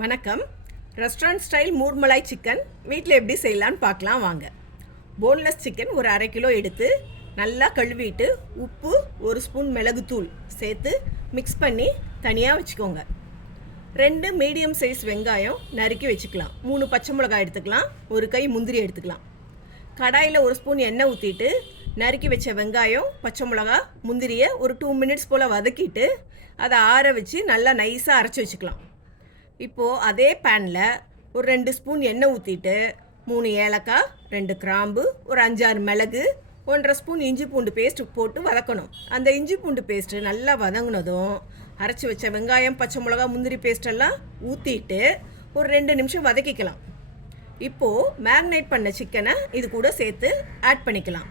வணக்கம். Restaurant style மூர்மலாய் chicken வீட்டில் எப்படி செய்யலான்னு பார்க்கலாம் வாங்க. போன்லெஸ் சிக்கன் ஒரு 1/2 கிலோ எடுத்து நல்லா கழுவிட்டு உப்பு 1 ஸ்பூன் மிளகுத்தூள் சேர்த்து மிக்ஸ் பண்ணி தனியாக வச்சுக்கோங்க. 2 மீடியம் சைஸ் வெங்காயம் நறுக்கி வச்சுக்கலாம். 3 பச்சை மிளகாய் எடுத்துக்கலாம். 1 கை முந்திரி எடுத்துக்கலாம். கடாயில் 1 ஸ்பூன் எண்ணெய் ஊற்றிட்டு நறுக்கி வச்ச வெங்காயம் பச்சை மிளகா முந்திரியை ஒரு 2 மினிட்ஸ் போல் வதக்கிட்டு அதை ஆற வச்சு நல்லா நைஸாக அரைச்சி வச்சுக்கலாம். இப்போது அதே பேனில் ஒரு 2 ஸ்பூன் எண்ணெய் ஊற்றிட்டு 3 ஏலக்காய், 2 கிராம்பு, ஒரு 5-6 மிளகு, 1.5 ஸ்பூன் இஞ்சி பூண்டு பேஸ்ட்டு போட்டு வதக்கணும். அந்த இஞ்சி பூண்டு பேஸ்ட்டு நல்லா வதங்கினதும் அரைச்சி வச்ச வெங்காயம் பச்சை மிளகா முந்திரி பேஸ்ட்டெல்லாம் ஊற்றிட்டு ஒரு 2 நிமிஷம் வதக்கிக்கலாம். இப்போது மேக்னேட் பண்ண சிக்கனை இது கூட சேர்த்து ஆட் பண்ணிக்கலாம்.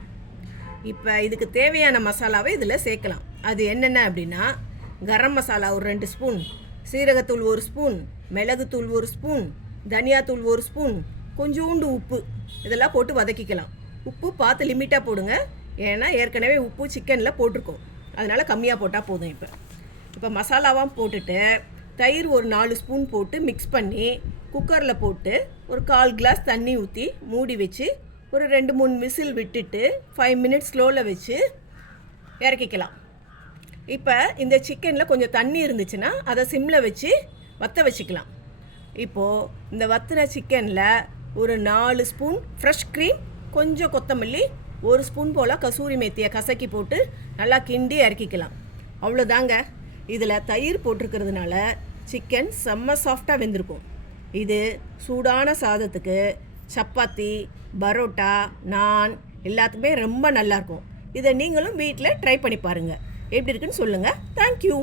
இப்போ இதுக்கு தேவையான மசாலாவை இதில் சேர்க்கலாம். அது என்னென்ன அப்படின்னா, கரம் மசாலா ஒரு 2 ஸ்பூன், சீரகத்தூள் 1 ஸ்பூன், மிளகுத்தூள் 1 ஸ்பூன், தனியாத்தூள் 1 ஸ்பூன், கொஞ்சோண்டு உப்பு, இதெல்லாம் போட்டு வதக்கிக்கலாம். உப்பு பார்த்து லிமிட்டாக போடுங்க, ஏன்னா ஏற்கனவே உப்பு சிக்கனில் போட்டிருக்கோம், அதனால் கம்மியாக போட்டால் போதும். இப்போ மசாலாவாக போட்டுட்டு தயிர் ஒரு 4 ஸ்பூன் போட்டு மிக்ஸ் பண்ணி குக்கரில் போட்டு ஒரு 1/4 கிளாஸ் தண்ணி ஊற்றி மூடி வச்சு ஒரு 2-3 விசில் விட்டுட்டு 5 மினிட்ஸ் ஸ்லோவில் வச்சு இறக்கிக்கலாம். இப்போ இந்த சிக்கனில் கொஞ்சம் தண்ணி இருந்துச்சுன்னா அதை சிம்மில் வச்சு வற்ற வச்சுக்கலாம். இப்போது இந்த வற்றின சிக்கனில் ஒரு 4 ஸ்பூன் ஃப்ரெஷ் க்ரீம், கொஞ்சம் கொத்தமல்லி, 1 ஸ்பூன் போல் கசூரி மேத்தியை கசக்கி போட்டு நல்லா கிண்டி இறக்கிக்கலாம். அவ்வளோதாங்க. இதில் தயிர் போட்டிருக்கிறதுனால சிக்கன் செம்ம சாஃப்டாக வெந்திருக்கும். இது சூடான சாதத்துக்கு, சப்பாத்தி, பரோட்டா, நான் எல்லாத்துக்குமே ரொம்ப நல்லாயிருக்கும். இதை நீங்களும் வீட்டில் ட்ரை பண்ணி பாருங்கள். எப்படி இருக்குன்னு சொல்லுங்கள். தேங்க்யூ.